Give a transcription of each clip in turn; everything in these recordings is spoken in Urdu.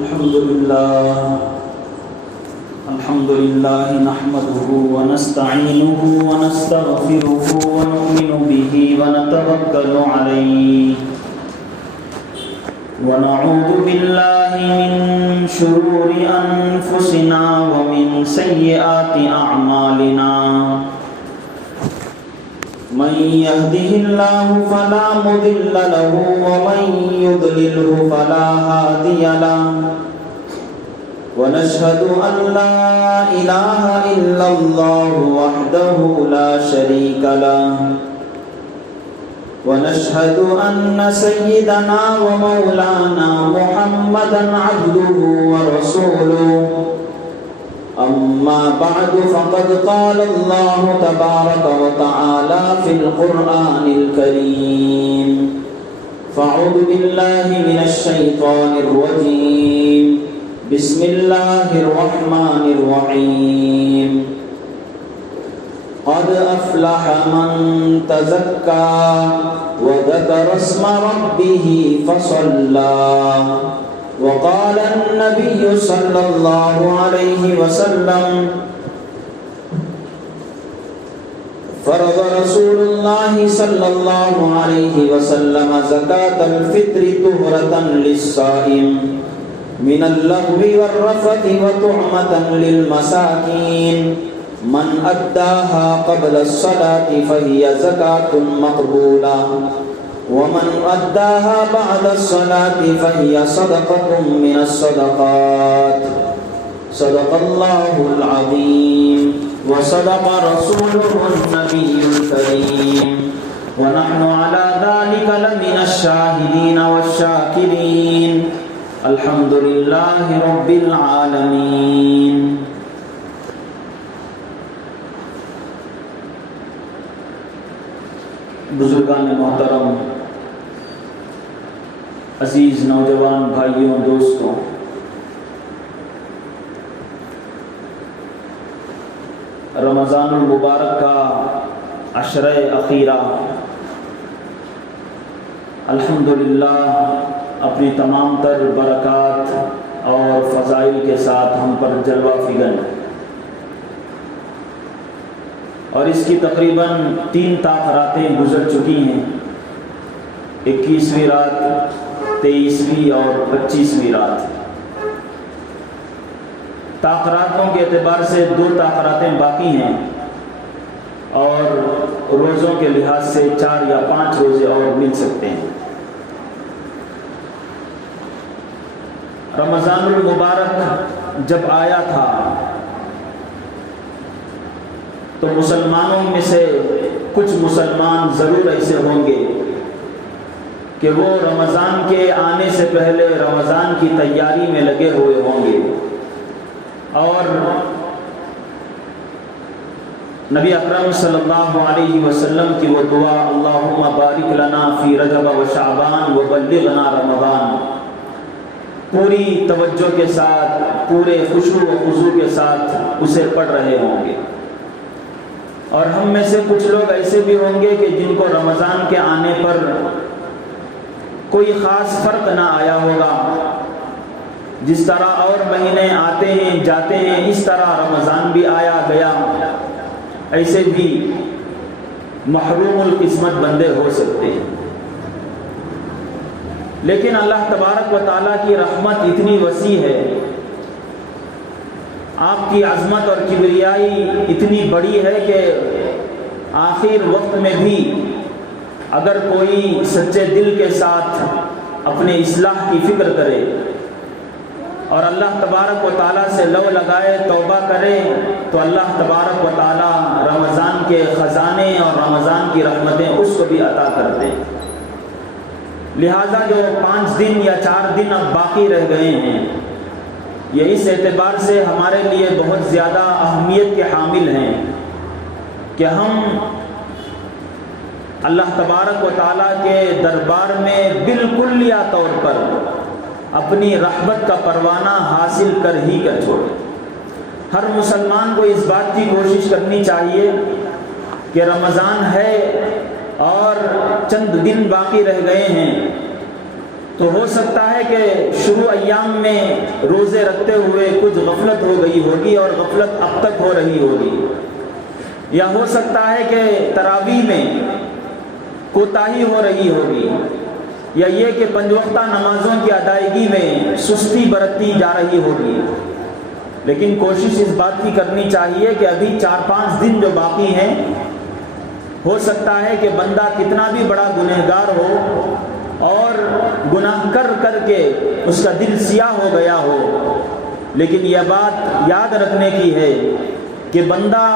الحمد لله نحمده ونستعينه ونستغفره ونؤمن به ونتوكل عليه ونعوذ بالله من شرور أنفسنا ومن سيئات أعمالنا من يهده الله فلا مضل له ومن يضلله فلا هادي له ونشهد أن لا إله إلا الله وحده لا شريك له ونشهد أن سيدنا ومولانا محمدا عبده ورسوله أما بعد فقد قال الله تبارك وتعالى في القرآن الكريم فأعوذ بالله من الشيطان الرجيم بسم الله الرحمن الرحيم قد أفلح من تزكى وذكر اسم ربه فصلى وقال النبي صلى الله عليه وسلم فرض رسول الله صلى الله عليه وسلم زكاة الفطر طهرة للصائم من اللغو والرفث وطعمة للمساكين من أداها قبل الصلاة فهي زكاة مقبولة ومن أداها بعد الصلاة فهي صدقة من الصدقات صدق الله العظيم وصدق رسوله النبي الكريم ونحن على ذلك لمن الشاهدين والشاكرين الحمد لله رب العالمين. بزرگان محترم، عزیز نوجوان بھائیوں، دوستوں، رمضان المبارک کا عشرہ اخیرہ الحمدللہ اپنی تمام تر برکات اور فضائل کے ساتھ ہم پر جلوہ فگن، اور اس کی تقریباً 3 تاخراتیں گزر چکی ہیں، 21ویں رات، 23ویں اور 25ویں رات۔ تاخراتوں کے اعتبار سے 2 تاخراتیں باقی ہیں، اور روزوں کے لحاظ سے 4 یا 5 روزے اور مل سکتے ہیں۔ رمضان المبارک جب آیا تھا تو مسلمانوں میں سے کچھ مسلمان ضرور ایسے ہوں گے کہ وہ رمضان کے آنے سے پہلے رمضان کی تیاری میں لگے ہوئے ہوں گے، اور نبی اکرم صلی اللہ علیہ وسلم کی وہ دعا اللہم بارک لنا فی رجب و شعبان وبلغنا رمضان پوری توجہ کے ساتھ، پورے خشوع و خضوع کے ساتھ اسے پڑھ رہے ہوں گے۔ اور ہم میں سے کچھ لوگ ایسے بھی ہوں گے کہ جن کو رمضان کے آنے پر کوئی خاص فرق نہ آیا ہوگا، جس طرح اور مہینے آتے ہیں جاتے ہیں اس طرح رمضان بھی آیا گیا، ایسے بھی محروم القسمت بندے ہو سکتے ہیں۔ لیکن اللہ تبارک و تعالیٰ کی رحمت اتنی وسیع ہے، آپ کی عظمت اور کبریائی اتنی بڑی ہے کہ آخر وقت میں بھی اگر کوئی سچے دل کے ساتھ اپنے اصلاح کی فکر کرے اور اللہ تبارک و تعالیٰ سے لو لگائے، توبہ کرے، تو اللہ تبارک و تعالیٰ رمضان کے خزانے اور رمضان کی رحمتیں اس کو بھی عطا کرتے ہیں۔ لہٰذا جو 5 دن یا 4 دن اب باقی رہ گئے ہیں، یہ اس اعتبار سے ہمارے لیے بہت زیادہ اہمیت کے حامل ہیں کہ ہم اللہ تبارک و تعالیٰ کے دربار میں بالکلیہ طور پر اپنی رحمت کا پروانہ حاصل کر ہی کر چھوڑیں۔ ہر مسلمان کو اس بات کی کوشش کرنی چاہیے کہ رمضان ہے اور چند دن باقی رہ گئے ہیں، تو ہو سکتا ہے کہ شروع ایام میں روزے رکھتے ہوئے کچھ غفلت ہو گئی ہوگی اور غفلت اب تک ہو رہی ہوگی، یا ہو سکتا ہے کہ تراویح میں کوتاہی ہو رہی ہوگی، یا یہ کہ پنج وقتہ نمازوں کی ادائیگی میں سستی برتی جا رہی ہوگی۔ لیکن کوشش اس بات کی کرنی چاہیے کہ ابھی 4-5 دن جو باقی ہیں، ہو سکتا ہے کہ بندہ کتنا بھی بڑا گنہگار ہو اور گناہ کر کر کے اس کا دل سیاہ ہو گیا ہو، لیکن یہ بات یاد رکھنے کی ہے کہ بندہ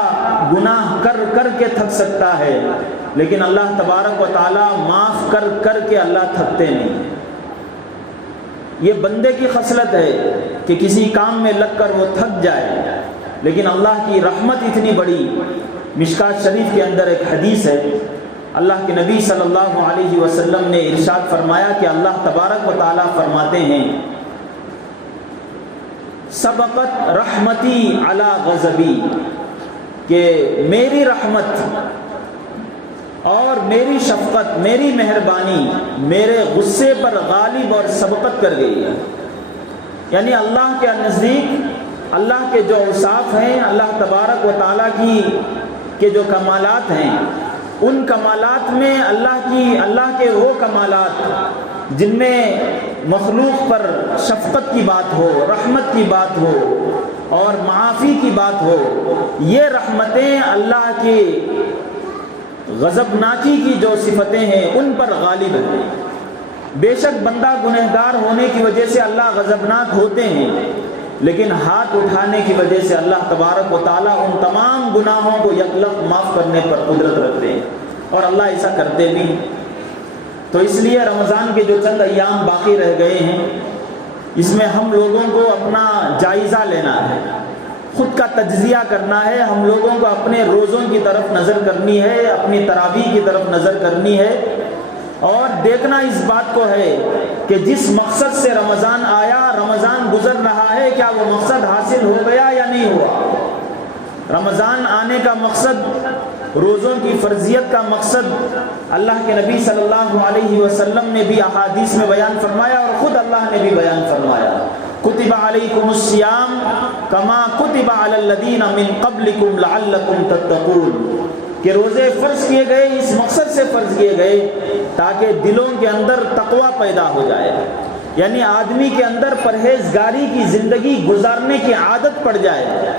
گناہ کر کر کے تھک سکتا ہے، لیکن اللہ تبارک و تعالی معاف کر کر کے اللہ تھکتے نہیں۔ یہ بندے کی خصلت ہے کہ کسی کام میں لگ کر وہ تھک جائے، لیکن اللہ کی رحمت اتنی بڑی۔ مشکات شریف کے اندر ایک حدیث ہے، اللہ کے نبی صلی اللہ علیہ وسلم نے ارشاد فرمایا کہ اللہ تبارک و تعالی فرماتے ہیں، سبقت رحمتی علی غضبی، کہ میری رحمت اور میری شفقت، میری مہربانی میرے غصے پر غالب اور سبقت کر گئی ہے۔ یعنی اللہ کے نزدیک اللہ کے جو اوصاف ہیں، اللہ تبارک و تعالیٰ کے جو کمالات ہیں، ان کمالات میں اللہ کے وہ کمالات جن میں مخلوق پر شفقت کی بات ہو، رحمت کی بات ہو اور معافی کی بات ہو، یہ رحمتیں اللہ کی غضبناکی کی جو صفتیں ہیں ان پر غالب ہیں۔ بے شک بندہ گنہگار ہونے کی وجہ سے اللہ غضبناک ہوتے ہیں، لیکن ہاتھ اٹھانے کی وجہ سے اللہ تبارک و تعالیٰ ان تمام گناہوں کو یکلخت معاف کرنے پر قدرت رکھتے ہیں، اور اللہ ایسا کرتے بھی۔ تو اس لیے رمضان کے جو چند ایام باقی رہ گئے ہیں، اس میں ہم لوگوں کو اپنا جائزہ لینا ہے، خود کا تجزیہ کرنا ہے، ہم لوگوں کو اپنے روزوں کی طرف نظر کرنی ہے، اپنی تراویح کی طرف نظر کرنی ہے، اور دیکھنا اس بات کو ہے کہ جس مقصد سے رمضان آیا، رمضان گزر رہا ہے، کیا وہ مقصد حاصل ہو گیا یا نہیں ہوا۔ رمضان آنے کا مقصد، روزوں کی فرضیت کا مقصد اللہ کے نبی صلی اللہ علیہ وسلم نے بھی احادیث میں بیان فرمایا، اور خود اللہ نے بھی بیان فرمایا، کتب علیکم الصیام کما کتب علی الذین من قبلکم لعلکم تتقون، کہ روزے فرض کیے گئے اس مقصد سے فرض کیے گئے تاکہ دلوں کے اندر تقوی پیدا ہو جائے، یعنی آدمی کے اندر پرہیزگاری کی زندگی گزارنے کی عادت پڑ جائے،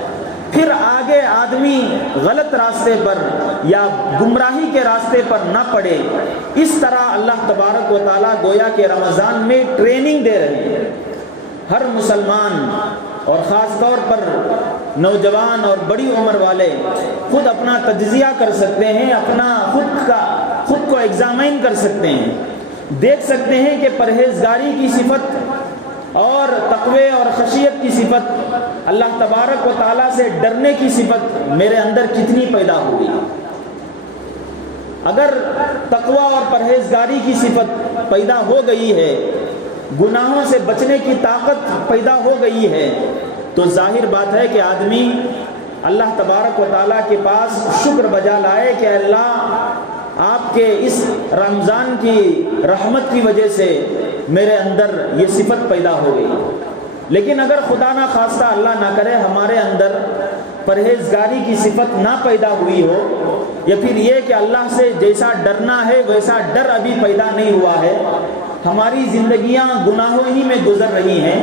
پھر آگے آدمی غلط راستے پر یا گمراہی کے راستے پر نہ پڑے۔ اس طرح اللہ تبارک و تعالیٰ گویا کہ رمضان میں ٹریننگ دے رہے ہیں۔ ہر مسلمان اور خاص طور پر نوجوان اور بڑی عمر والے خود اپنا تجزیہ کر سکتے ہیں، اپنا خود کو ایگزامائن کر سکتے ہیں، دیکھ سکتے ہیں کہ پرہیزگاری کی صفت اور تقوی اور خشیت کی صفت، اللہ تبارک و تعالیٰ سے ڈرنے کی صفت میرے اندر کتنی پیدا ہوئی۔ اگر تقوی اور پرہیزگاری کی صفت پیدا ہو گئی ہے، گناہوں سے بچنے کی طاقت پیدا ہو گئی ہے، تو ظاہر بات ہے کہ آدمی اللہ تبارک و تعالیٰ کے پاس شکر بجا لائے کہ اللہ آپ کے اس رمضان کی رحمت کی وجہ سے میرے اندر یہ صفت پیدا ہو گئی۔ لیکن اگر خدا نہ خواستہ اللہ نہ کرے ہمارے اندر پرہیزگاری کی صفت نہ پیدا ہوئی ہو، یا پھر یہ کہ اللہ سے جیسا ڈرنا ہے ویسا ڈر ابھی پیدا نہیں ہوا ہے، ہماری زندگیاں گناہوں ہی میں گزر رہی ہیں،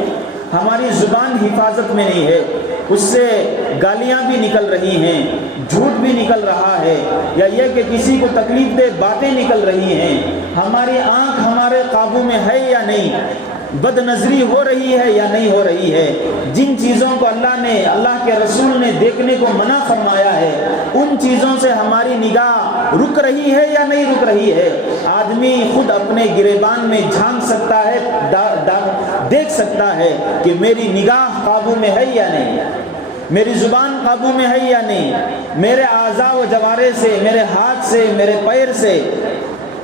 ہماری زبان حفاظت میں نہیں ہے، اس سے گالیاں بھی نکل رہی ہیں، جھوٹ بھی نکل رہا ہے، یا یہ کہ کسی کو تکلیف دہ باتیں نکل رہی ہیں، ہماری آنکھ ہمارے قابو میں ہے یا نہیں، بد نظری ہو رہی ہے یا نہیں ہو رہی ہے، جن چیزوں کو اللہ کے رسول نے دیکھنے کو منع فرمایا ہے ان چیزوں سے ہماری نگاہ رک رہی ہے یا نہیں رک رہی ہے، آدمی خود اپنے گریبان میں جھانک سکتا ہے، دیکھ سکتا ہے کہ میری نگاہ قابو میں ہے یا نہیں، میری زبان قابو میں ہے یا نہیں، میرے اعضاء و جوارح سے، میرے ہاتھ سے، میرے پیر سے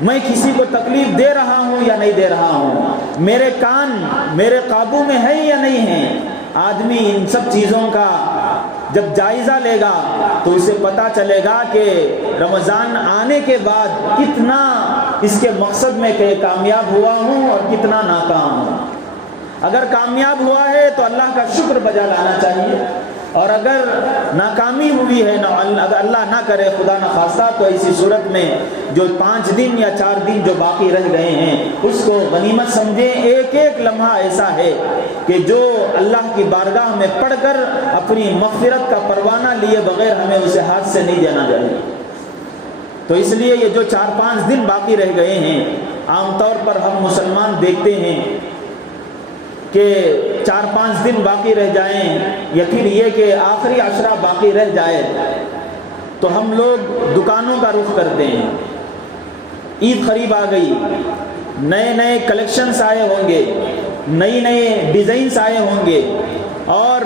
میں کسی کو تکلیف دے رہا ہوں یا نہیں دے رہا ہوں، میرے کان میرے قابو میں ہے یا نہیں ہے۔ آدمی ان سب چیزوں کا جب جائزہ لے گا تو اسے پتہ چلے گا کہ رمضان آنے کے بعد کتنا اس کے مقصد میں کہ کامیاب ہوا ہوں اور کتنا ناکام ہوں۔ اگر کامیاب ہوا ہے تو اللہ کا شکر بجا لانا چاہیے، اور اگر ناکامی ہوئی ہے، اگر اللہ نہ کرے خدا نہ خواستہ، تو ایسی صورت میں جو 5 دن یا 4 دن جو باقی رہ گئے ہیں اس کو غنیمت سمجھیں۔ ایک ایک لمحہ ایسا ہے کہ جو اللہ کی بارگاہ میں پڑھ کر اپنی مغفرت کا پروانہ لیے بغیر ہمیں اسے ہاتھ سے نہیں دینا چاہیے۔ تو اس لیے یہ جو 4-5 دن باقی رہ گئے ہیں، عام طور پر ہم مسلمان دیکھتے ہیں کہ 4-5 دن باقی رہ جائیں یا پھر یہ کہ آخری عشرہ باقی رہ جائے تو ہم لوگ دکانوں کا رخ کرتے ہیں۔ عید قریب آ گئی، نئے نئے کلیکشنز آئے ہوں گے، نئی نئے ڈیزائنز آئے ہوں گے، اور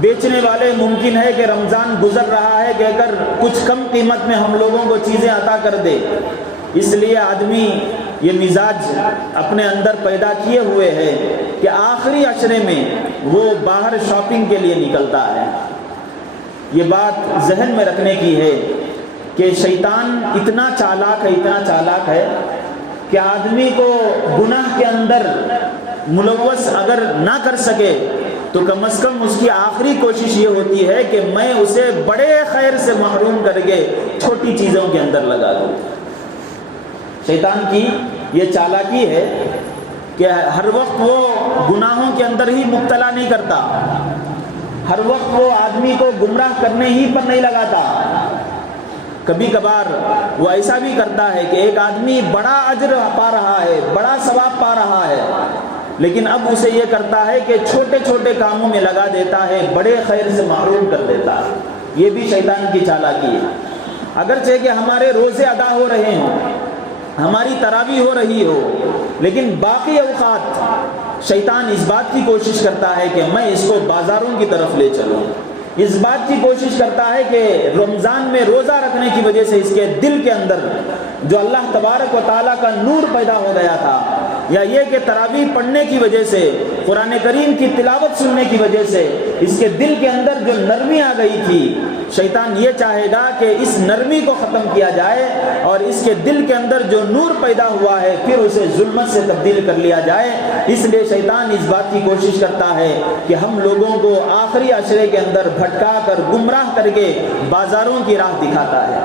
بیچنے والے ممکن ہے کہ رمضان گزر رہا ہے کہ اگر کچھ کم قیمت میں ہم لوگوں کو چیزیں عطا کر دے۔ اس لیے آدمی یہ مزاج اپنے اندر پیدا کیے ہوئے ہے کہ آخری عشرے میں وہ باہر شاپنگ کے لیے نکلتا ہے۔ یہ بات ذہن میں رکھنے کی ہے کہ شیطان اتنا چالاک ہے کہ آدمی کو گناہ کے اندر ملوث اگر نہ کر سکے تو کم از کم اس کی آخری کوشش یہ ہوتی ہے کہ میں اسے بڑے خیر سے محروم کر کے چھوٹی چیزوں کے اندر لگا دوں۔ شیطان کی یہ چالاکی ہے کہ ہر وقت وہ گناہوں کے اندر ہی مبتلا نہیں کرتا، ہر وقت وہ آدمی کو گمراہ کرنے ہی پر نہیں لگاتا۔ کبھی کبھار وہ ایسا بھی کرتا ہے کہ ایک آدمی بڑا اجر پا رہا ہے، بڑا ثواب پا رہا ہے، لیکن اب اسے یہ کرتا ہے کہ چھوٹے چھوٹے کاموں میں لگا دیتا ہے، بڑے خیر سے محروم کر دیتا ہے۔ یہ بھی شیطان کی چالاکی ہے۔ اگرچہ کہ ہمارے روزے ادا ہو رہے ہوں، ہماری تراویح ہو رہی ہو، لیکن باقی اوقات شیطان اس بات کی کوشش کرتا ہے کہ میں اس کو بازاروں کی طرف لے چلوں، اس بات کی کوشش کرتا ہے کہ رمضان میں روزہ رکھنے کی وجہ سے اس کے دل کے اندر جو اللہ تبارک و تعالیٰ کا نور پیدا ہو گیا تھا، یا یہ کہ تراویح پڑھنے کی وجہ سے، قرآن کریم کی تلاوت سننے کی وجہ سے اس کے دل کے اندر جو نرمی آ گئی تھی، شیطان یہ چاہے گا کہ اس نرمی کو ختم کیا جائے اور اس کے دل کے اندر جو نور پیدا ہوا ہے پھر اسے ظلمت سے تبدیل کر لیا جائے۔ اس لیے شیطان اس بات کی کوشش کرتا ہے کہ ہم لوگوں کو آخری عشرے کے اندر بھٹکا کر گمراہ کر کے بازاروں کی راہ دکھاتا ہے۔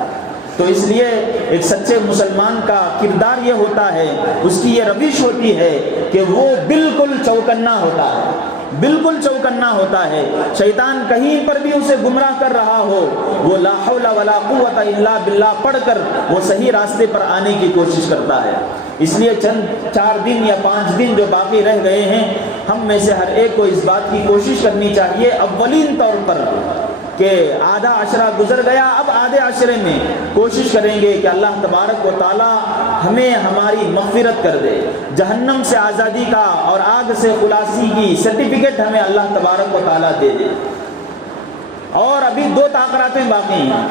تو اس لیے ایک سچے مسلمان کا کردار یہ ہوتا ہے، اس کی یہ روش ہوتی ہے کہ وہ بالکل چوکنا ہوتا ہے، بالکل چوکنا ہوتا ہے۔ شیطان کہیں پر بھی اسے گمراہ کر رہا ہو، وہ لا حول ولا قوت الا باللہ پڑھ کر وہ صحیح راستے پر آنے کی کوشش کرتا ہے۔ اس لیے چند 4 دن یا 5 دن جو باقی رہ گئے ہیں، ہم میں سے ہر ایک کو اس بات کی کوشش کرنی چاہیے اولین طور پر کہ آدھا عشرہ گزر گیا، اب آدھے عشرے میں کوشش کریں گے کہ اللہ تبارک و تعالی ہمیں ہماری مغفرت کر دے، جہنم سے آزادی کا اور آگ سے خلاصی کی سرٹیفکیٹ ہمیں اللہ تبارک و تعالی دے دے۔ اور ابھی 2 راتیں باقی ہیں۔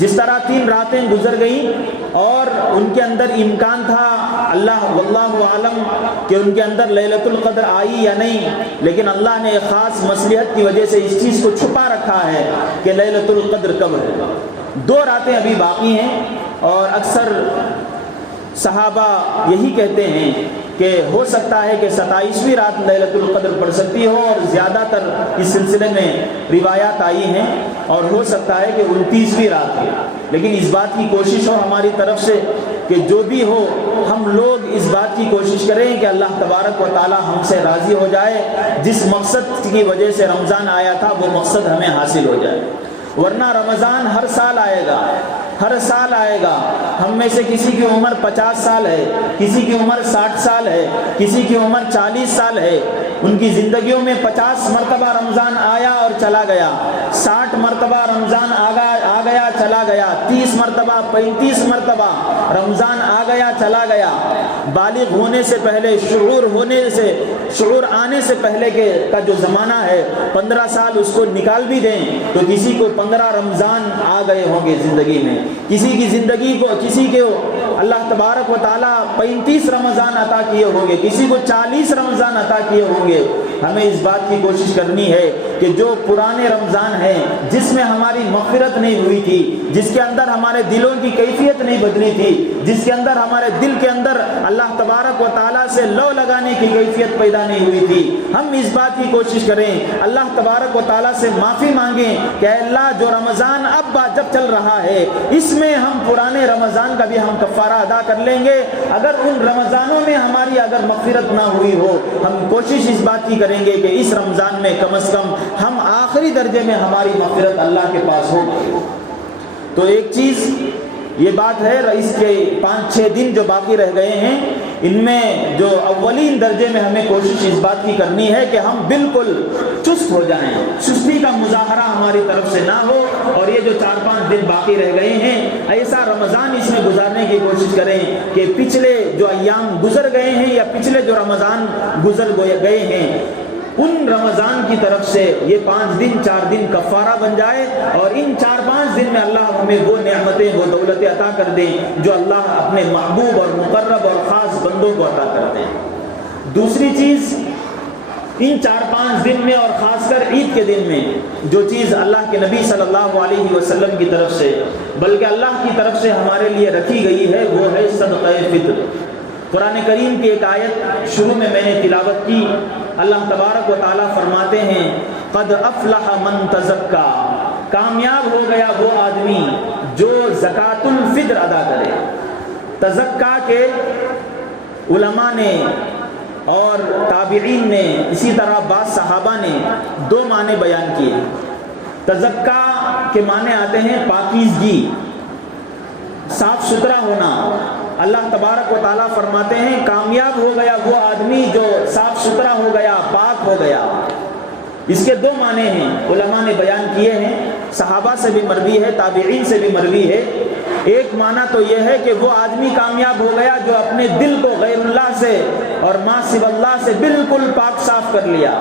جس طرح 3 راتیں گزر گئیں اور ان کے اندر امکان تھا، اللہ واللہ عالم کہ ان کے اندر لیلۃ القدر آئی یا نہیں، لیکن اللہ نے ایک خاص مصلحت کی وجہ سے اس چیز کو چھپا رکھا ہے کہ لیلۃ القدر کب ہے۔ 2 راتیں ابھی باقی ہیں، اور اکثر صحابہ یہی کہتے ہیں کہ ہو سکتا ہے کہ 27ویں رات لیلۃ القدر پڑھ سکتی ہو، اور زیادہ تر اس سلسلے میں روایات آئی ہیں، اور ہو سکتا ہے کہ 29ویں رات ہے۔ لیکن اس بات کی کوشش ہو ہماری طرف سے کہ جو بھی ہو ہم لوگ اس بات کی کوشش کریں کہ اللہ تبارک و تعالی ہم سے راضی ہو جائے، جس مقصد کی وجہ سے رمضان آیا تھا وہ مقصد ہمیں حاصل ہو جائے۔ ورنہ رمضان ہر سال آئے گا، ہر سال آئے گا۔ ہم میں سے کسی کی عمر 50 سال ہے، کسی کی عمر 60 سال ہے، کسی کی عمر 40 سال ہے، ان کی زندگیوں میں 50 مرتبہ رمضان آیا اور چلا گیا، 60 مرتبہ رمضان آ گیا چلا گیا، 30 مرتبہ 35 مرتبہ رمضان آ گیا چلا گیا۔ بالغ ہونے سے پہلے، شعور آنے سے پہلے کا جو زمانہ ہے 15 سال اس کو نکال بھی دیں تو کسی کو 15 رمضان آ گئے ہوں گے زندگی میں، کسی کو اللہ تبارک و تعالیٰ 35 رمضان عطا کیے ہوں گے، کسی کو 40 رمضان عطا کیے ہوں گے۔ ہمیں اس بات کی کوشش کرنی ہے کہ جو پرانے رمضان ہیں جس میں ہماری مغفرت نہیں ہوئی تھی، جس کے اندر ہمارے دلوں کی کیفیت نہیں بدلی تھی، جس کے اندر ہمارے دل کے اندر اللہ تبارک و تعالیٰ سے لو لگانے کی کیفیت پیدا نہیں ہوئی تھی، ہم اس بات کی کوشش کریں، اللہ تبارک و تعالیٰ سے معافی مانگیں کہ اے اللہ جو رمضان اب جب چل رہا ہے اس میں ہم پرانے رمضان کا بھی ہم کفارہ ادا کر لیں گے، اگر ان رمضانوں میں ہماری اگر مغفرت نہ ہوئی ہو ہم کوشش اس بات کی کریں گے کہ اس رمضان میں کم از کم ہم آخری درجے میں ہماری مغفرت اللہ کے پاس ہو۔ تو ایک چیز یہ بات ہے، اس کے 5-6 دن جو باقی رہ گئے ہیں ان میں جو اولین درجے میں ہمیں کوشش اس بات کی کرنی ہے کہ ہم بالکل چست ہو جائیں، سستی کا مظاہرہ ہماری طرف سے نہ ہو، اور یہ جو 4-5 دن باقی رہ گئے ہیں ایسا رمضان اس میں گزارنے کی کوشش کریں کہ پچھلے جو ایام گزر گئے ہیں یا پچھلے جو رمضان گزر گئے ہیں ان رمضان کی طرف سے یہ 5 دن 4 دن کفارہ بن جائے، اور ان 4-5 دن میں اللہ ہمیں وہ نعمتیں وہ دولتیں عطا کر دیں جو اللہ اپنے محبوب اور مقرب اور خاص بندوں کو عطا کرتے ہیں۔ دوسری چیز، ان 4-5 دن میں اور خاص کر عید کے دن میں جو چیز اللہ کے نبی صلی اللہ علیہ وسلم کی طرف سے بلکہ اللہ کی طرف سے ہمارے لیے رکھی گئی ہے وہ ہے صدقہ فطر۔ قرآن کریم کی ایک آیت شروع میں نے تلاوت کی، اللہ تبارک و تعالیٰ فرماتے ہیں قد افلح من تزکا، کامیاب ہو گیا وہ آدمی جو زکوٰۃ الفطر ادا کرے۔ تزکا کے علماء نے اور تابعین نے اسی طرح بعض صحابہ نے 2 معنی بیان کیے۔ تزکا کے معنی آتے ہیں پاکیزگی، صاف ستھرا ہونا۔ اللہ تبارک و تعالیٰ فرماتے ہیں کامیاب ہو گیا وہ آدمی جو صاف ستھرا ہو گیا، پاک ہو گیا۔ اس کے 2 معنی ہیں، علماء نے بیان کیے ہیں، صحابہ سے بھی مروی ہے، تابعین سے بھی مروی ہے۔ ایک معنی تو یہ ہے کہ وہ آدمی کامیاب ہو گیا جو اپنے دل کو غیر اللہ سے اور ما سوی اللہ سے بالکل پاک صاف کر لیا،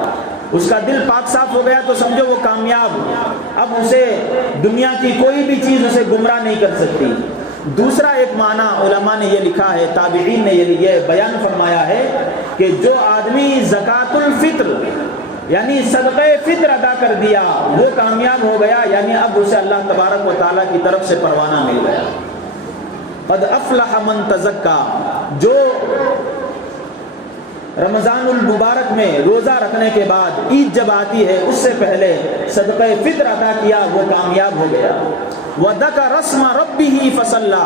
اس کا دل پاک صاف ہو گیا تو سمجھو وہ کامیاب، اب اسے دنیا کی کوئی بھی چیز اسے گمراہ نہیں کر سکتی۔ دوسرا ایک معنی علماء نے یہ لکھا ہے، تابعین نے یہ بیان فرمایا ہے کہ جو آدمی زکوٰۃ الفطر یعنی صدقہ فطر ادا کر دیا وہ کامیاب ہو گیا، یعنی اب اسے اللہ تبارک و تعالیٰ کی طرف سے پروانہ مل گیا۔ قد افلح من تزکا، جو رمضان المبارک میں روزہ رکھنے کے بعد عید جب آتی ہے اس سے پہلے صدقہ فطر ادا کیا وہ کامیاب ہو گیا۔ وَذَكَرَ اسْمَ رَبِّهِ فَصَلَّى،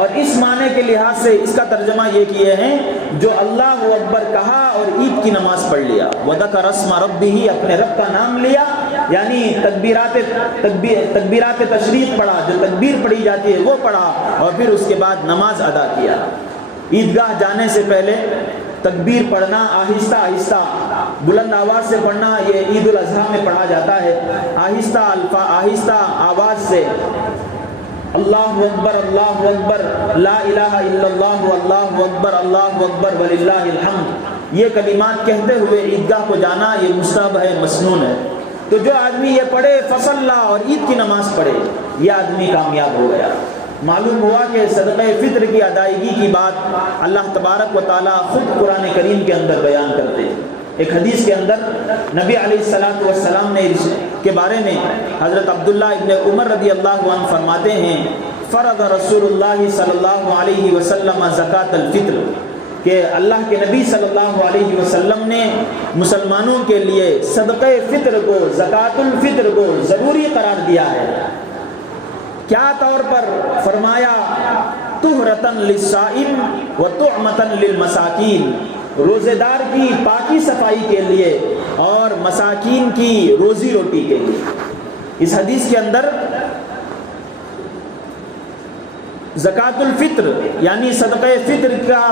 اور اس معنی کے لحاظ سے اس کا ترجمہ یہ کیے ہیں جو اللہ اکبر کہا اور عید کی نماز پڑھ لیا۔ وَذَكَرَ اسْمَ رَبِّهِ، اپنے رب کا نام لیا، یعنی تکبیرات تشریق پڑھا، جو تکبیر پڑھی جاتی ہے وہ پڑھا، اور پھر اس کے بعد نماز ادا کیا۔ عیدگاہ جانے سے پہلے تکبیر پڑھنا آہستہ آہستہ، بلند آواز سے پڑھنا یہ عید الاضحیٰ میں پڑھا جاتا ہے، آہستہ آواز سے اللہ اکبر لا الہ الا اللہ اللہ اکبر وللہ الحمد، یہ کلمات کہتے ہوئے عیدگاہ کو جانا یہ مستحب ہے، مسنون ہے۔ تو جو آدمی یہ پڑھے فصلہ اور عید کی نماز پڑھے یہ آدمی کامیاب ہو گیا۔ معلوم ہوا کہ صدقہ فطر کی ادائیگی کی بات اللہ تبارک و تعالیٰ خود قرآن کریم کے اندر بیان کرتے ہیں۔ ایک حدیث کے اندر نبی علیہ الصلوۃ والسلام نے اس کے بارے میں حضرت عبداللہ ابن عمر رضی اللہ عنہ فرماتے ہیں فرض رسول اللہ صلی اللہ علیہ وسلم زکوٰۃ الفطر، کہ اللہ کے نبی صلی اللہ علیہ وسلم نے مسلمانوں کے لیے صدقہ فطر کو، زکوٰۃ الفطر کو ضروری قرار دیا ہے۔ کیا طور پر؟ فرمایا طہرۃ للصائم وطعمۃ للمساکین، روزے دار کی پاکی صفائی کے لیے اور مساکین کی روزی روٹی کے لیے۔ اس حدیث کے اندر زکوٰۃ الفطر یعنی صدقہ فطر کا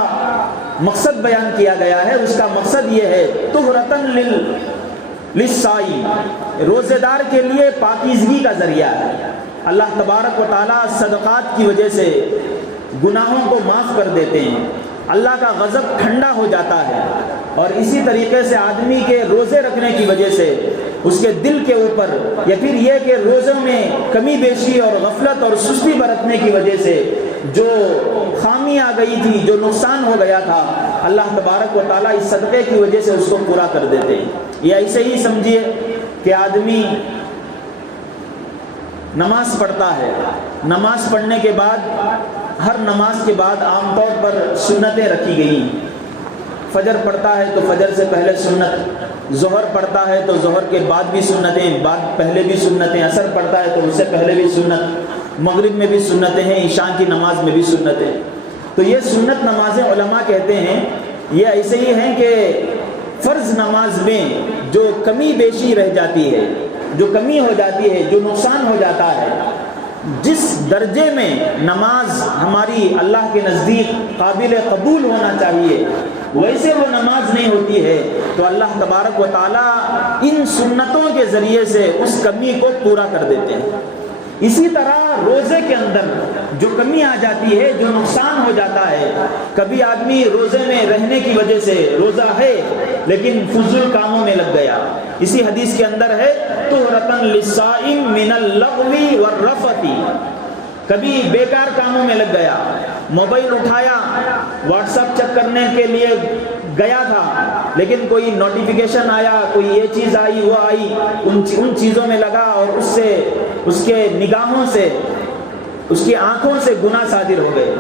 مقصد بیان کیا گیا ہے، اس کا مقصد یہ ہے طہرۃ للصائم، روزے دار کے لیے پاکیزگی کا ذریعہ ہے۔ اللہ تبارک و تعالیٰ صدقات کی وجہ سے گناہوں کو معاف کر دیتے ہیں، اللہ کا غضب ٹھنڈا ہو جاتا ہے، اور اسی طریقے سے آدمی کے روزے رکھنے کی وجہ سے اس کے دل کے اوپر، یا پھر یہ کہ روزوں میں کمی بیشی اور غفلت اور سستی برتنے کی وجہ سے جو خامی آ گئی تھی، جو نقصان ہو گیا تھا، اللہ تبارک و تعالیٰ اس صدقے کی وجہ سے اس کو پورا کر دیتے ہیں۔ یہ ایسے ہی سمجھیے کہ آدمی نماز پڑھتا ہے، نماز پڑھنے کے بعد ہر نماز کے بعد عام طور پر سنتیں رکھی گئی ہیں۔ فجر پڑھتا ہے تو فجر سے پہلے سنت، ظہر پڑھتا ہے تو ظہر کے بعد بھی سنتیں، بعد پہلے بھی سنتیں، عصر پڑھتا ہے تو اس سے پہلے بھی سنت، مغرب میں بھی سنتیں ہیں، عشاء کی نماز میں بھی سنتیں۔ تو یہ سنت نمازیں علماء کہتے ہیں یہ ایسے ہی ہیں کہ فرض نماز میں جو کمی بیشی رہ جاتی ہے، جو کمی ہو جاتی ہے، جو نقصان ہو جاتا ہے، جس درجے میں نماز ہماری اللہ کے نزدیک قابل قبول ہونا چاہیے ویسے وہ نماز نہیں ہوتی ہے، تو اللہ تبارک و تعالیٰ ان سنتوں کے ذریعے سے اس کمی کو پورا کر دیتے ہیں۔ اسی طرح روزے کے اندر جو کمی آ جاتی ہے، جو نقصان ہو جاتا ہے، کبھی آدمی روزے میں رہنے کی وجہ سے روزہ ہے لیکن فضول کاموں میں لگ گیا، اسی حدیث کے اندر ہے طہرۃ للصائم من اللغو والرفث، کبھی بیکار کاموں میں لگ گیا، موبائل اٹھایا، واٹس ایپ چیک کرنے کے لیے گیا تھا لیکن کوئی نوٹیفیکیشن آیا، کوئی یہ چیز آئی وہ آئی، ان چیزوں میں لگا اور اس سے اس کے نگاہوں سے اس کی آنکھوں سے گناہ صادر ہو گئے۔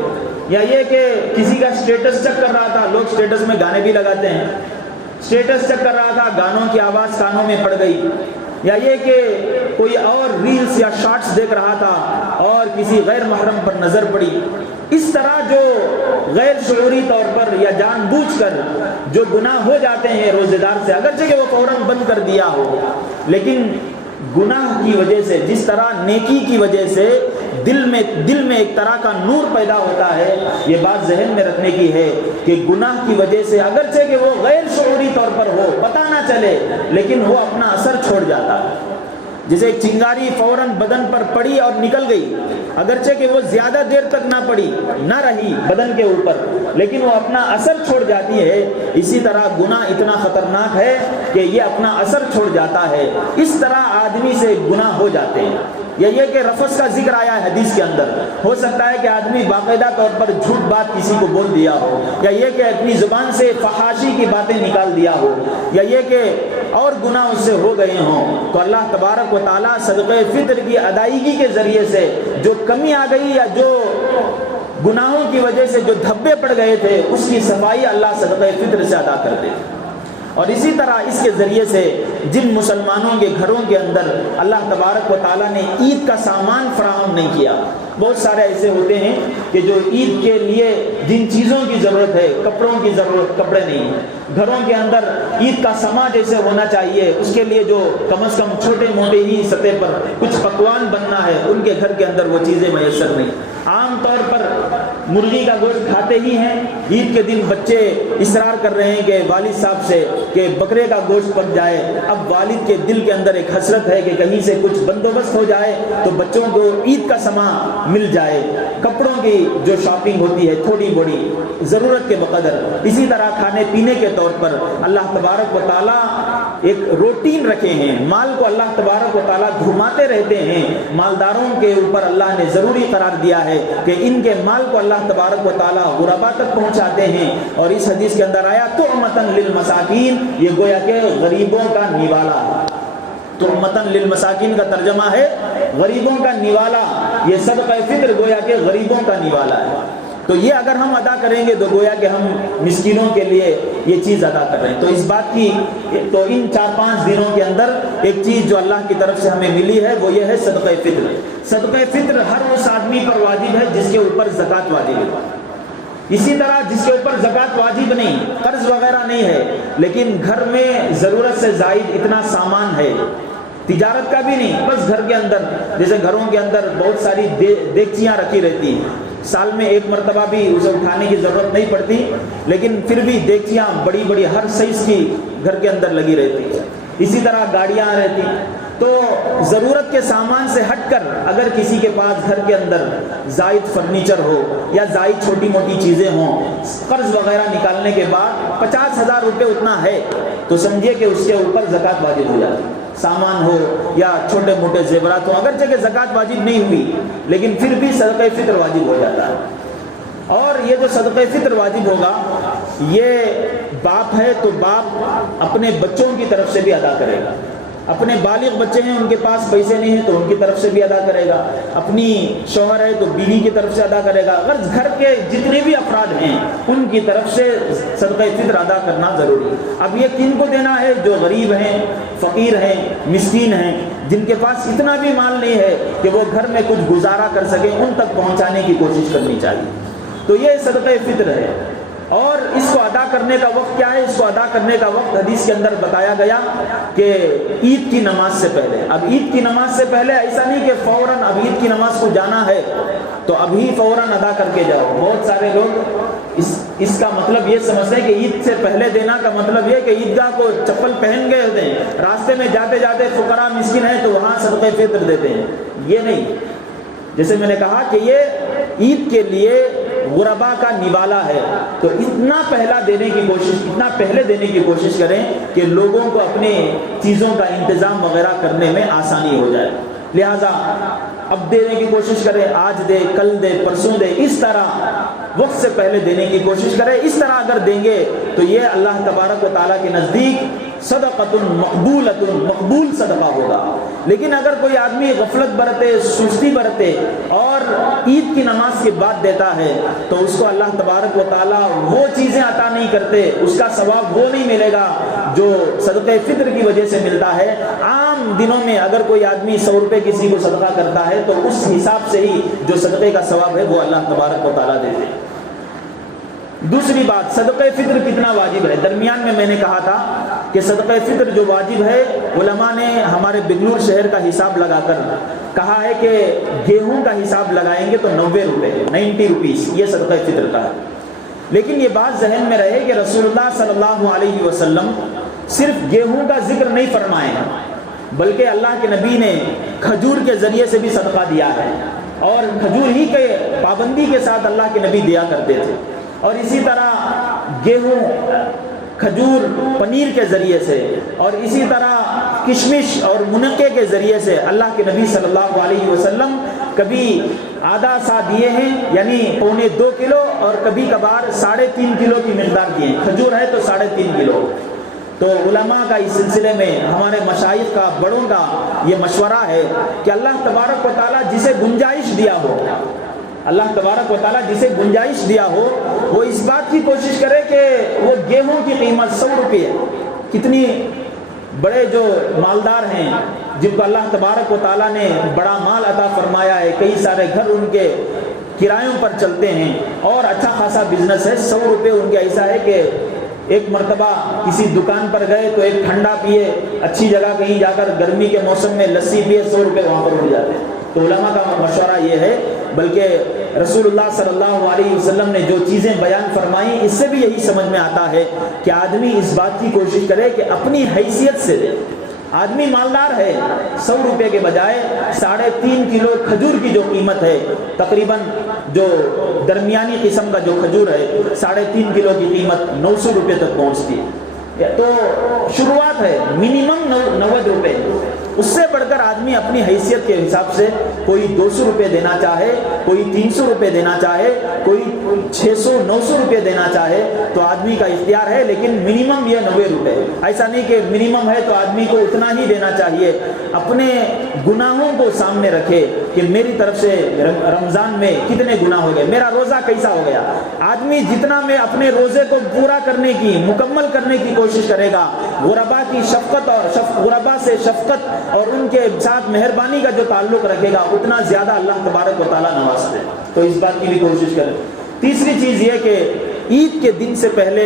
یا یہ کہ کسی کا سٹیٹس چیک کر رہا تھا، لوگ سٹیٹس میں گانے بھی لگاتے ہیں، سٹیٹس چیک کر رہا تھا، گانوں کی آواز کانوں میں پڑ گئی، یا یہ کہ کوئی اور ریلز یا شارٹس دیکھ رہا تھا اور کسی غیر محرم پر نظر پڑی۔ اس طرح جو غیر شعوری طور پر یا جان بوجھ کر جو گناہ ہو جاتے ہیں روزے دار سے، اگرچہ کہ وہ فوراً بند کر دیا ہو، لیکن گناہ کی وجہ سے، جس طرح نیکی کی وجہ سے دل میں ایک طرح کا نور پیدا ہوتا ہے، یہ بات ذہن میں رکھنے کی ہے کہ گناہ کی وجہ سے اگرچہ کہ وہ غیر شعوری طور پر ہو، پتہ نہ چلے، لیکن وہ اپنا اثر چھوڑ جاتا ہے۔ جیسے چنگاری فوراً بدن پر پڑی اور نکل گئی، اگرچہ کہ وہ زیادہ دیر تک نہ پڑی، نہ رہی بدن کے اوپر، لیکن وہ اپنا اثر چھوڑ جاتی ہے، اسی طرح گناہ اتنا خطرناک ہے کہ یہ اپنا اثر چھوڑ جاتا ہے۔ اس طرح آدمی سے گناہ ہو جاتے ہیں۔ یا یہ کہ رفث کا ذکر آیا ہے حدیث کے اندر، ہو سکتا ہے کہ آدمی باقاعدہ طور پر جھوٹ بات کسی کو بول دیا ہو، یا یہ کہ اپنی زبان سے فحاشی کی باتیں نکال دیا ہو، یا یہ کہ اور گناہ اس سے ہو گئے ہوں، تو اللہ تبارک و تعالیٰ صدقہ فطر کی ادائیگی کے ذریعے سے جو کمی آ گئی یا جو گناہوں کی وجہ سے جو دھبے پڑ گئے تھے اس کی صفائی اللہ صدقہ فطر سے ادا کر دے۔ اور اسی طرح اس کے ذریعے سے جن مسلمانوں کے گھروں کے اندر اللہ تبارک و تعالیٰ نے عید کا سامان فراہم نہیں کیا، بہت سارے ایسے ہوتے ہیں کہ جو عید کے لیے جن چیزوں کی ضرورت ہے، کپڑوں کی ضرورت، کپڑے نہیں ہیں، گھروں کے اندر عید کا سما جیسے ہونا چاہیے اس کے لیے جو کم از کم چھوٹے موٹے ہی سطح پر کچھ پکوان بننا ہے، ان کے گھر کے اندر وہ چیزیں میسر نہیں۔ عام طور پر مرغی کا گوشت کھاتے ہی ہیں، عید کے دن بچے اصرار کر رہے ہیں کہ والد صاحب سے کہ بکرے کا گوشت پک جائے۔ اب والد کے دل کے اندر ایک حسرت ہے کہ کہیں سے کچھ بندوبست ہو جائے تو بچوں کو عید کا سما مل جائے۔ کپڑوں کی جو شاپنگ ہوتی ہے تھوڑی بڑی ضرورت کے بقدر، اسی طرح کھانے پینے کے طور پر اللہ تبارک و تعالیٰ ایک روٹین رکھے ہیں، مال کو اللہ تبارک و تعالیٰ گھماتے رہتے ہیں۔ مالداروں کے اوپر اللہ نے ضروری قرار دیا ہے کہ ان کے مال کو اللہ تبارک و تعالیٰ غربا تک پہنچاتے ہیں، اور اس حدیث کے اندر آیا طعمۃ للمساکین، یہ گویا کہ غریبوں کا نوالا ہے۔ طعمۃ للمساکین کا ترجمہ ہے غریبوں کا نوالا، یہ صدقہ فطر گویا کہ غریبوں کا نوالا ہے۔ تو یہ اگر ہم ادا کریں گے تو گویا کہ ہم مسکینوں کے لیے یہ چیز ادا کر رہے ہیں۔ تو اس بات کی تو ان 4-5 دنوں کے اندر ایک چیز جو اللہ کی طرف سے ہمیں ملی ہے وہ یہ ہے صدقہ فطر۔ صدقہ فطر ہر اس آدمی پر واجب ہے جس کے اوپر زکوٰۃ واجب ہے۔ اسی طرح جس کے اوپر زکوٰۃ واجب نہیں، قرض وغیرہ نہیں ہے، لیکن گھر میں ضرورت سے زائد اتنا سامان ہے، تجارت کا بھی نہیں، بس گھر کے اندر جیسے گھروں کے اندر بہت ساری دیگچیاں رکھی رہتی ہیں، سال میں ایک مرتبہ بھی اسے اٹھانے کی ضرورت نہیں پڑتی، لیکن پھر بھی دیگچیاں بڑی بڑی ہر سائز کی گھر کے اندر لگی رہتی ہیں۔ اسی طرح گاڑیاں رہتی، تو ضرورت کے سامان سے ہٹ کر اگر کسی کے پاس گھر کے اندر زائد فرنیچر ہو یا زائد چھوٹی موٹی چیزیں ہوں، قرض وغیرہ نکالنے کے بعد 50,000 روپے اتنا ہے تو سمجھیے کہ اس کے اوپر زکوٰۃ واجب ہو جاتی ہے۔ سامان ہو یا چھوٹے موٹے زیورات ہو، اگرچہ کہ زکوٰۃ واجب نہیں ہوئی لیکن پھر بھی صدقہ فطر واجب ہو جاتا ہے۔ اور یہ جو صدقہ فطر واجب ہوگا یہ باپ ہے تو باپ اپنے بچوں کی طرف سے بھی ادا کرے گا، اپنے بالغ بچے ہیں ان کے پاس پیسے نہیں ہیں تو ان کی طرف سے بھی ادا کرے گا، اپنی شوہر ہے تو بیوی کی طرف سے ادا کرے گا، اگر گھر کے جتنے بھی افراد ہیں ان کی طرف سے صدقہ فطر ادا کرنا ضروری ہے۔ اب یہ کن کو دینا ہے؟ جو غریب ہیں، فقیر ہیں، مسکین ہیں، جن کے پاس اتنا بھی مال نہیں ہے کہ وہ گھر میں کچھ گزارا کر سکیں، ان تک پہنچانے کی کوشش کرنی چاہیے۔ تو یہ صدقہ فطر ہے۔ اور اس کو ادا کرنے کا وقت کیا ہے؟ اس کو ادا کرنے کا وقت حدیث کے اندر بتایا گیا کہ عید کی نماز سے پہلے۔ اب عید کی نماز سے پہلے ایسا نہیں کہ فوراً اب عید کی نماز کو جانا ہے تو ابھی فوراً ادا کر کے جاؤ۔ بہت سارے لوگ اس کا مطلب یہ سمجھتے ہیں کہ عید سے پہلے دینا کا مطلب یہ کہ عیدگاہ کو چپل پہن گئے ہوتے ہیں، راستے میں جاتے جاتے فقراء مسکین ہیں تو وہاں صدقہ فطر دیتے ہیں۔ یہ نہیں، جیسے میں نے کہا کہ یہ عید کے لیے غربا کا نوالا ہے، تو اتنا پہلا دینے کی کوشش، اتنا پہلے دینے کی کوشش کریں کہ لوگوں کو اپنے چیزوں کا انتظام وغیرہ کرنے میں آسانی ہو جائے۔ لہذا اب دینے کی کوشش کریں، آج دے، کل دے، پرسوں دے، اس طرح وقت سے پہلے دینے کی کوشش کریں۔ اس طرح اگر دیں گے تو یہ اللہ تبارک و تعالیٰ کے نزدیک صدقۃ مقبولۃ، مقبول صدقہ ہوگا۔ لیکن اگر کوئی آدمی غفلت برتے، سستی برتے اور عید کی نماز کے بعد دیتا ہے تو اس کو اللہ تبارک و تعالیٰ وہ چیزیں عطا نہیں کرتے، اس کا ثواب وہ نہیں ملے گا جو صدقہ فطر کی وجہ سے ملتا ہے۔ عام دنوں میں اگر کوئی آدمی 100 روپے کسی کو صدقہ کرتا ہے تو اس حساب سے ہی جو صدقے کا ثواب ہے وہ اللہ تبارک و تعالیٰ دیتے ہیں۔ دوسری بات، صدقہ فطر کتنا واجب ہے؟ درمیان میں نے کہا تھا کہ صدقہ فطر جو واجب ہے، علماء نے ہمارے بنگلور شہر کا حساب لگا کر کہا ہے کہ گیہوں کا حساب لگائیں گے تو 90 روپے، 90 روپیز یہ صدقہ فطر کا ہے۔ لیکن یہ بات ذہن میں رہے کہ رسول اللہ صلی اللہ علیہ وسلم صرف گیہوں کا ذکر نہیں فرمائے ہیں، بلکہ اللہ کے نبی نے کھجور کے ذریعے سے بھی صدقہ دیا ہے، اور کھجور ہی کے پابندی کے ساتھ اللہ کے نبی دیا کرتے تھے۔ اور اسی طرح گیہوں، کھجور، پنیر کے ذریعے سے، اور اسی طرح کشمش اور منقے کے ذریعے سے اللہ کے نبی صلی اللہ علیہ وسلم کبھی آدھا سا دیے ہیں، یعنی 1.25 کلو، اور کبھی کبھار 3.5 کلو کی مقدار دیے ہیں۔ کھجور ہے تو 3.5 کلو۔ تو علماء کا اس سلسلے میں، ہمارے مشائخ کا، بڑوں کا یہ مشورہ ہے کہ اللہ تبارک و تعالیٰ جسے گنجائش دیا ہو، اللہ تبارک و تعالیٰ جسے گنجائش دیا ہو، وہ اس بات کی کوشش کرے کہ وہ گیہوں کی قیمت 100 روپے ہے۔ کتنی بڑے جو مالدار ہیں جن کو اللہ تبارک و تعالیٰ نے بڑا مال عطا فرمایا ہے، کئی سارے گھر ان کے کرایوں پر چلتے ہیں اور اچھا خاصا بزنس ہے، 100 روپے ان کے ایسا ہے کہ ایک مرتبہ کسی دکان پر گئے تو ایک ٹھنڈا پیے، اچھی جگہ کہیں جا کر گرمی کے موسم میں لسی پیے، 100 روپے وہاں پر مل جاتے ہیں۔ تو علماء کا مشورہ یہ ہے، بلکہ رسول اللہ صلی اللہ علیہ وسلم نے جو چیزیں بیان فرمائیں اس سے بھی یہی سمجھ میں آتا ہے کہ آدمی اس بات کی کوشش کرے کہ اپنی حیثیت سے دے۔ آدمی مالدار ہے، 100 روپے کے بجائے 3.5 کلو کھجور کی جو قیمت ہے، تقریباً جو درمیانی قسم کا جو کھجور ہے 3.5 کلو کی قیمت 900 روپے تک پہنچتی ہے۔ تو شروعات ہے، منیمم 90 روپے، اس سے بڑھ کر آدمی اپنی حیثیت کے حساب سے کوئی 200 روپے دینا چاہے، کوئی 300 روپے دینا چاہے، کوئی 600-900 روپے دینا چاہے تو آدمی کا اختیار ہے، لیکن منیمم یہ 90 روپے۔ ایسا نہیں کہ منیمم ہے تو آدمی کو اتنا ہی دینا چاہیے۔ اپنے گناہوں کو سامنے رکھے کہ میری طرف سے رمضان میں کتنے گناہ ہو گئے، میرا روزہ کیسا ہو گیا۔ آدمی جتنا میں اپنے روزے کو پورا کرنے کی، مکمل کرنے کی کوشش کرے گا، غربا کی شفقت اور غربا سے شفقت اور ان کے ساتھ مہربانی کا جو تعلق رکھے گا، اتنا زیادہ اللہ تبارک و تعالیٰ نوازتے ہیں۔ تو اس بات کی بھی کوشش کریں۔ تیسری چیز یہ کہ عید کے دن سے پہلے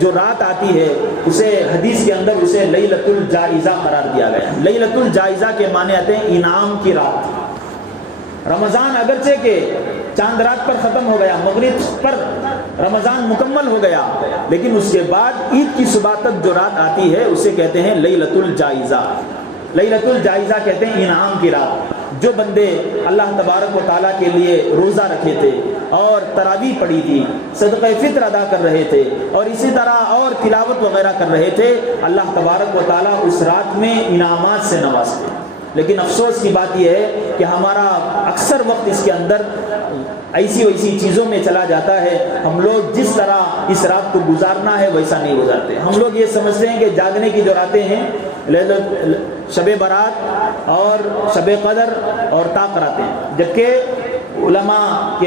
جو رات آتی ہے اسے حدیث کے اندر اسے لیلۃ الجائزہ قرار دیا گیا۔ لیلۃ الجائزہ کے معنی آتے ہیں انعام کی رات۔ رمضان اگرچہ کہ چاند رات پر ختم ہو گیا، مغرب پر رمضان مکمل ہو گیا، لیکن اس کے بعد عید کی صبح تک جو رات آتی ہے اسے کہتے ہیں لیلۃ الجائزہ۔ لیلۃ الجائزہ کہتے ہیں انعام کی رات۔ جو بندے اللہ تبارک و تعالیٰ کے لیے روزہ رکھے تھے اور تراویح پڑھی تھی، صدقہ فطر ادا کر رہے تھے اور اسی طرح اور تلاوت وغیرہ کر رہے تھے، اللہ تبارک و تعالیٰ اس رات میں انعامات سے نوازتے ہیں۔ لیکن افسوس کی بات یہ ہے کہ ہمارا اکثر وقت اس کے اندر ایسی ویسی چیزوں میں چلا جاتا ہے. ہم لوگ جس طرح اس رات کو گزارنا ہے ویسا نہیں گزارتے. ہم لوگ یہ سمجھتے ہیں کہ جاگنے کی جو راتیں ہیں شب برات اور شب قدر اور طاق راتیں، جبکہ علماء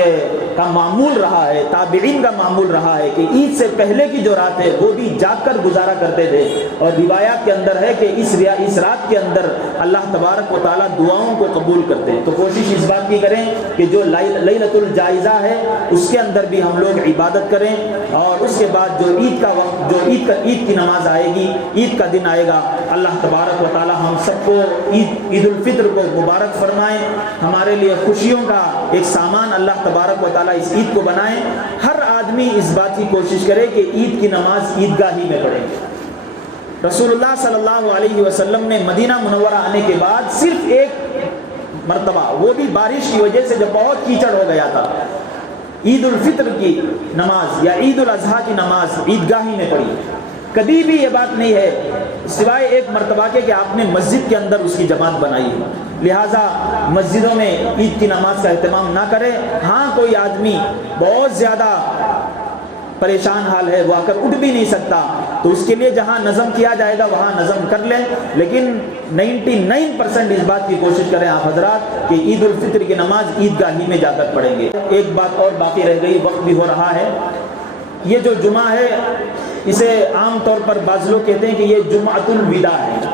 کا معمول رہا ہے، تابعین کا معمول رہا ہے کہ عید سے پہلے کی جو رات ہے وہ بھی جاگ کر گزارا کرتے تھے. اور روایات کے اندر ہے کہ اس رات کے اندر اللہ تبارک و تعالیٰ دعاؤں کو قبول کرتے ہیں. تو کوشش اس بات کی کریں کہ جو لیلۃ الجائزہ ہے اس کے اندر بھی ہم لوگ عبادت کریں، اور اس کے بعد جو عید کا وقت، جو عید کی نماز آئے گی، عید کا دن آئے گا، اللہ تبارک و تعالیٰ ہم سب کو عید الفطر کو مبارک فرمائیں. ہمارے لیے خوشیوں کا ایک سامان اللہ تبارک و تعالیٰ اس عید کو بنائیں. ہر آدمی اس بات کی کوشش کرے کہ عید کی نماز عیدگاہ ہی میں پڑھے. رسول اللہ صلی اللہ علیہ وسلم نے مدینہ منورہ آنے کے بعد صرف ایک مرتبہ، وہ بھی بارش کی وجہ سے جب بہت کیچڑ ہو گیا تھا، عید الفطر کی نماز یا عید الاضحیٰ کی نماز عیدگاہ ہی میں پڑھی. کبھی بھی یہ بات نہیں ہے سوائے ایک مرتبہ کے کہ آپ نے مسجد کے اندر اس کی جماعت بنائی ہے. لہٰذا مسجدوں میں عید کی نماز کا اہتمام نہ کرے. ہاں کوئی آدمی بہت زیادہ پریشان حال ہے، وہ آ کر اٹھ بھی نہیں سکتا، تو اس کے لیے جہاں نظم کیا جائے گا وہاں نظم کر لیں. لیکن 99% اس بات کی کوشش کریں آپ حضرات کہ عید الفطر کی نماز عیدگاہ ہی میں جا کر پڑھیں گے. ایک بات اور باقی رہ گئی، وقت بھی ہو رہا ہے. یہ جو جمعہ ہے اسے عام طور پر بعض لوگ کہتے ہیں کہ یہ جمعۃ الوداع ہے،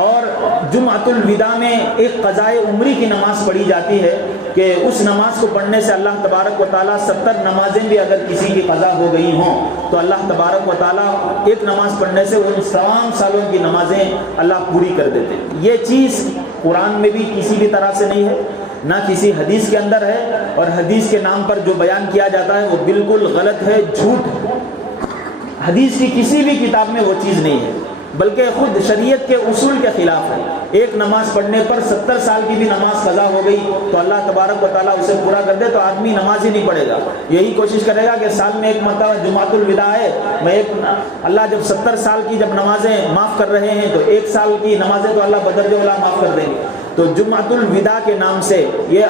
اور جمعۃ الوداع میں ایک قضائے عمری کی نماز پڑھی جاتی ہے کہ اس نماز کو پڑھنے سے اللہ تبارک و تعالیٰ 70 نمازیں بھی اگر کسی کی قضا ہو گئی ہوں تو اللہ تبارک و تعالیٰ ایک نماز پڑھنے سے ان تمام سالوں کی نمازیں اللہ پوری کر دیتے. یہ چیز قرآن میں بھی کسی بھی طرح سے نہیں ہے، نہ کسی حدیث کے اندر ہے، اور حدیث کے نام پر جو بیان کیا جاتا ہے وہ بالکل غلط ہے، جھوٹ. حدیث کی کسی بھی کتاب میں وہ چیز نہیں ہے، بلکہ خود شریعت کے اصول کے خلاف ہے. ایک نماز پڑھنے پر 70 سال کی بھی نماز قضا ہو گئی تو اللہ تبارک و تعالیٰ اسے پورا کر دے تو آدمی نماز ہی نہیں پڑھے گا. یہی کوشش کرے گا کہ سال میں ایک مرتبہ جمعۃ الوداع ہے، میں اللہ جب 70 سال کی جب نمازیں معاف کر رہے ہیں تو ایک سال کی نمازیں تو اللہ بدرجہ اولا معاف کر دیں گے. تو جمعۃ الوداع کے نام سے یہ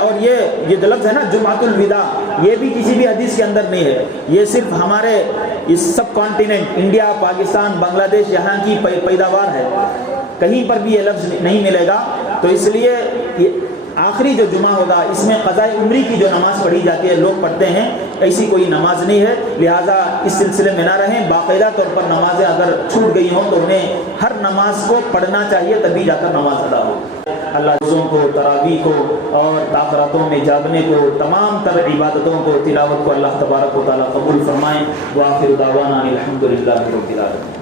جو لفظ ہے نا جمعۃ الوداع، یہ بھی کسی بھی حدیث کے اندر نہیں ہے. یہ صرف ہمارے اس سب کانٹیننٹ انڈیا، پاکستان، بنگلہ دیش یہاں کی پیداوار ہے، کہیں پر بھی یہ لفظ نہیں ملے گا. تو اس لیے آخری جو جمعہ ہوگا اس میں قضائے عمری کی جو نماز پڑھی جاتی ہے لوگ پڑھتے ہیں، ایسی کوئی نماز نہیں ہے. لہٰذا اس سلسلے میں نہ رہیں. باقاعدہ طور پر نمازیں اگر چھوٹ گئی ہوں تو انہیں ہر نماز کو پڑھنا چاہیے، تبھی جا کر نماز ادا ہو. اللہ روزوں کو، تراویح کو اور تاخراتوں میں جاگنے کو، تمام تر عبادتوں کو، تلاوت کو اللہ تبارک و تعالیٰ قبول فرمائیں. وآخر دعوانا الحمد للہ رب العالمین.